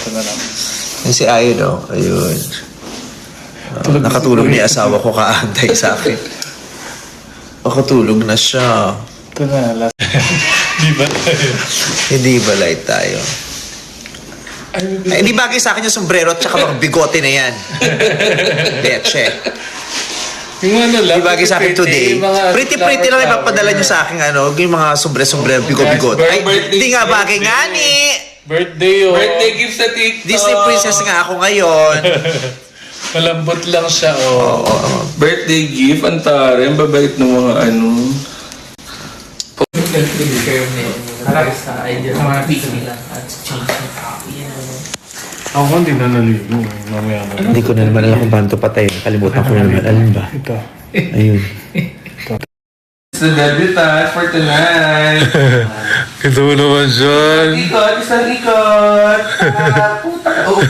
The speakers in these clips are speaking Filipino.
ito na lang. Yung si Ayo, no? Ayun. Nakatulog ni asawa ko kaantay sa akin. Nakatulog na siya. Ito na, last. Di ba tayo? Hindi balay tayo. Ay, hindi bagay sa akin yung sombrero at saka mga bigote na yan. Leche. Yung ano lang. Hindi bagay sa akin today. Pretty lang ipapadala nyo sa akin yung mga sombrero, bigot-bigot. Ay, hindi nga bagay nga ni. Birthday yun. Birthday gift sa TikTok. Disney princess nga ako ngayon. Malambot lang siya, oh. Birthday gift, ang tari. Ang babait ng mga ano. Para sa idea ng mga video nila at change ng copy. Ako hindi na naligo. Mamaya na. Hindi ko na naman alam kung paano ito patayin. Kalimutan ko na naman. Alam ba? Ito. Ayun. It's the debutant for tonight. Ito mo naman dyan. Ikot, isang ikot. Puta ka. Oo,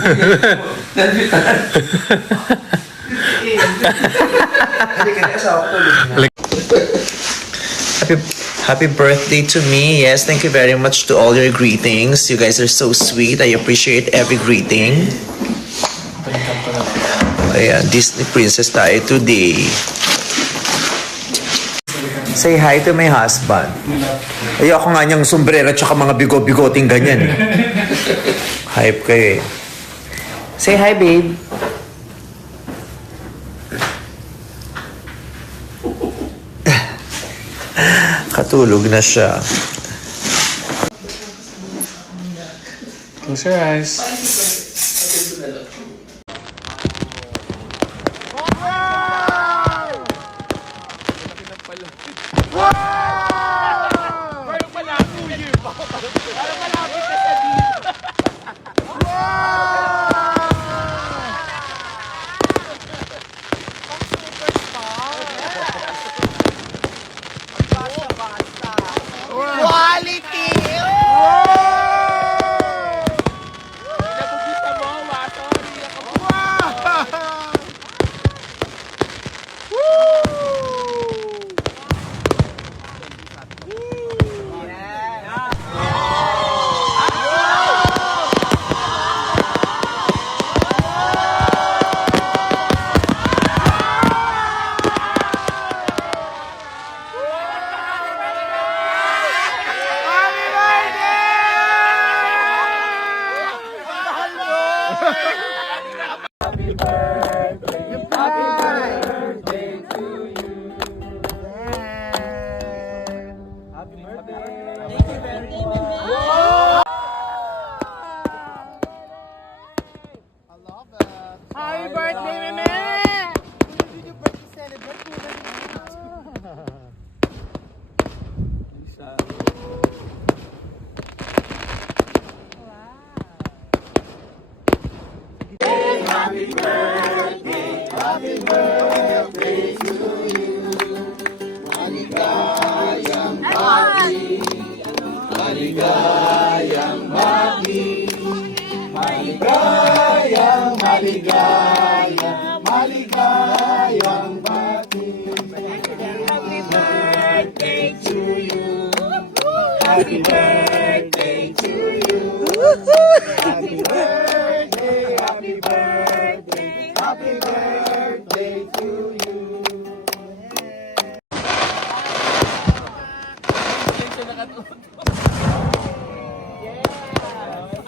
debutant. Happy birthday to me. Yes, thank you very much to all your greetings. You guys are so sweet. I appreciate every greeting. Ayan, Disney princess tayo today. Say hi to my husband. Ayoko nga niyang sombrero at saka mga bigo-bigoting ganyan. Hype kayo eh. Say hi, babe. Katulog na siya. Close your eyes. Happy birthday, Meme! Did your birthday celebrate?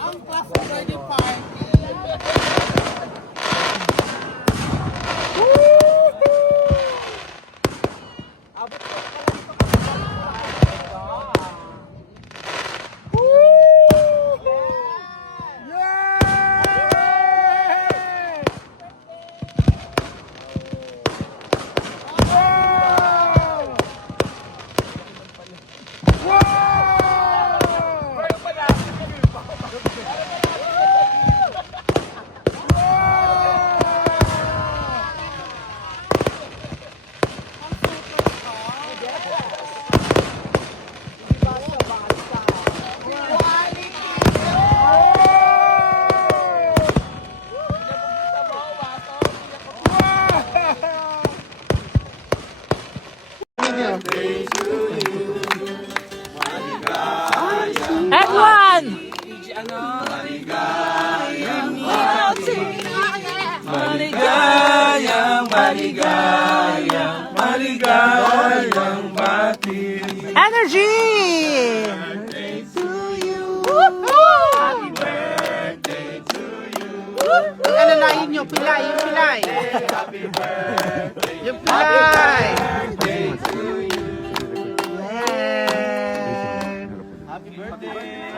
Ang class of birthday party! Yeah! maligayang bati. Energy! Happy birthday to you. Alalayin nyo, pilay, yung pilay. Happy birthday. Yung pilay. Birthday to you. Happy birthday.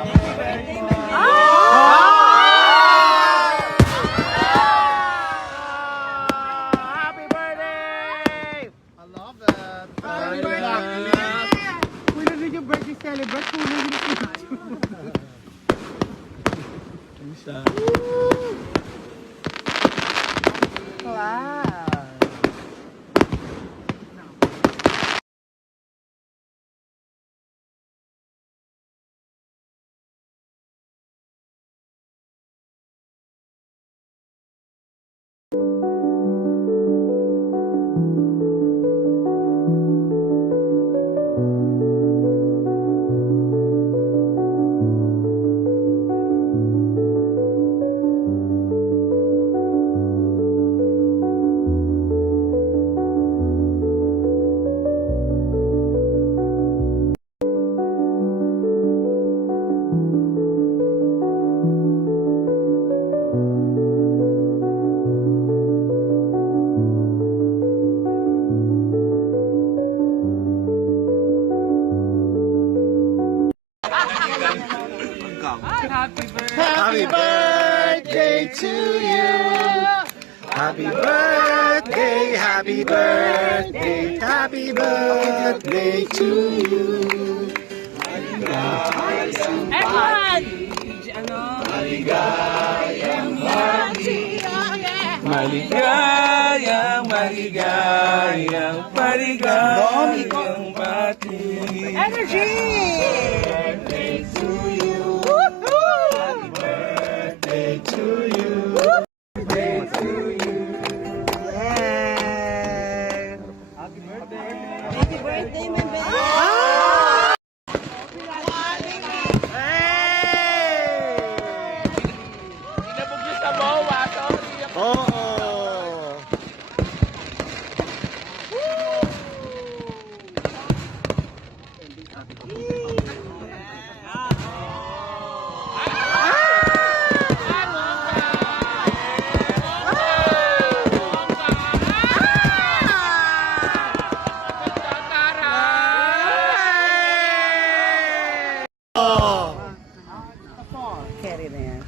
Happy birthday! I love it. Happy birthday! Kung na yung birthday celebrate, kung na yung Wow. Happy birthday to you. Happy birthday, happy birthday, happy birthday to you. Maligayang, maligayang, maligayang bati. Energy! Birthday to you. Happy birthday to you. Birthday to you. Happy birthday, my baby. Carry na yan.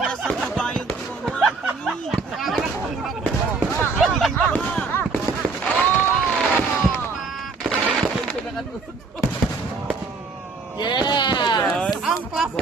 Nasa kabayo ko mo, Anthony. Yes! Ang class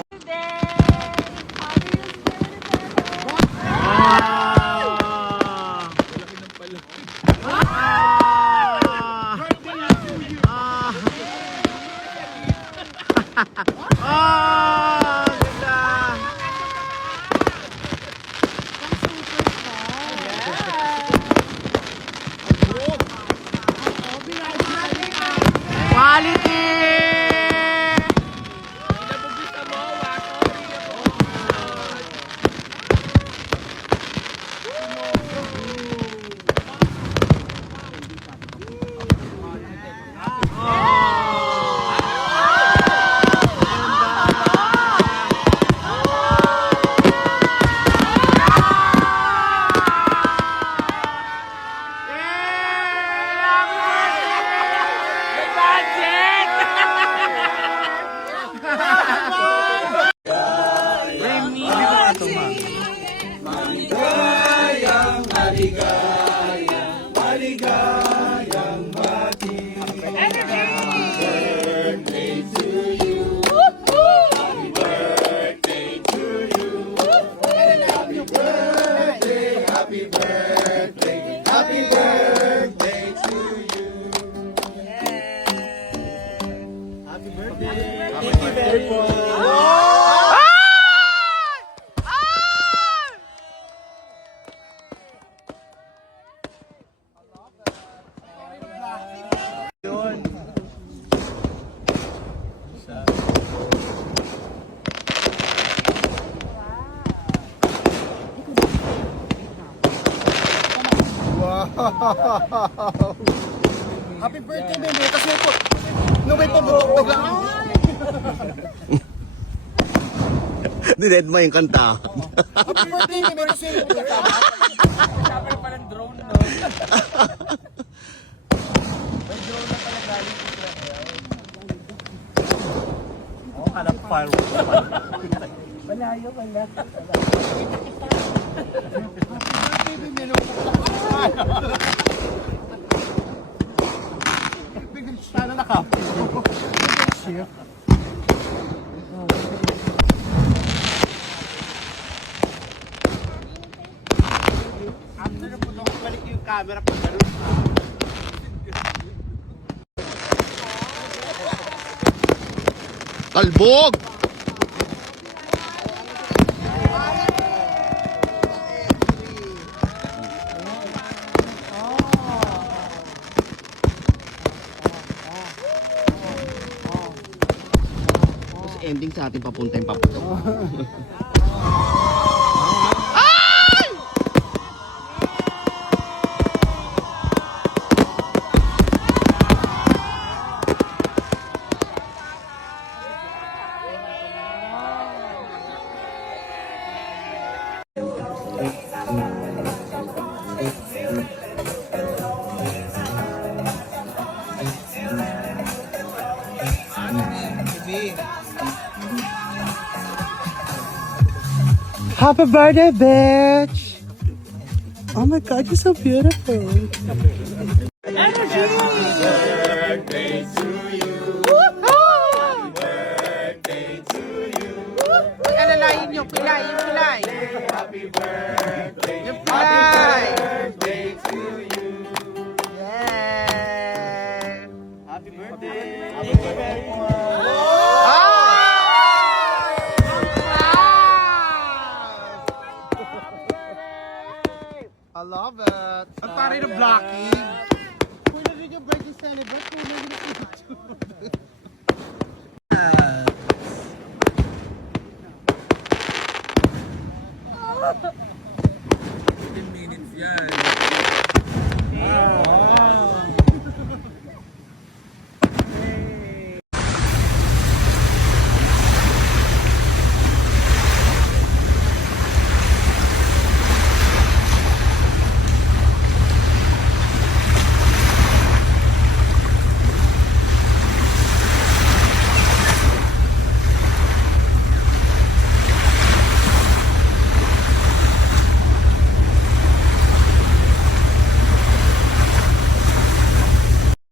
Happy birthday, baby. Kasi po, no may pabutog lang. Dined mo yung kanta. Happy birthday, baby. Kasi po, Sabi na palang drone, no? May drone na pala galing sa Israel. Oo, alam fireworks. Malayo, wala. baby, may bigyan sana na ka. Shift. After na po nung balik yung camera pa ganun. Kalbog! Ending sa ating papunta yung paputok. Happy birthday, bitch! Oh my God, you're so beautiful. Alalayin yung pilay, yung pilay. Happy birthday. Yung pilay. Happy birthday to you. Yeah. Happy birthday. Thank you very much. I love it. Ang taray na blocking. Pwede rin yung birthday celebrate. Pwede rin yung picture.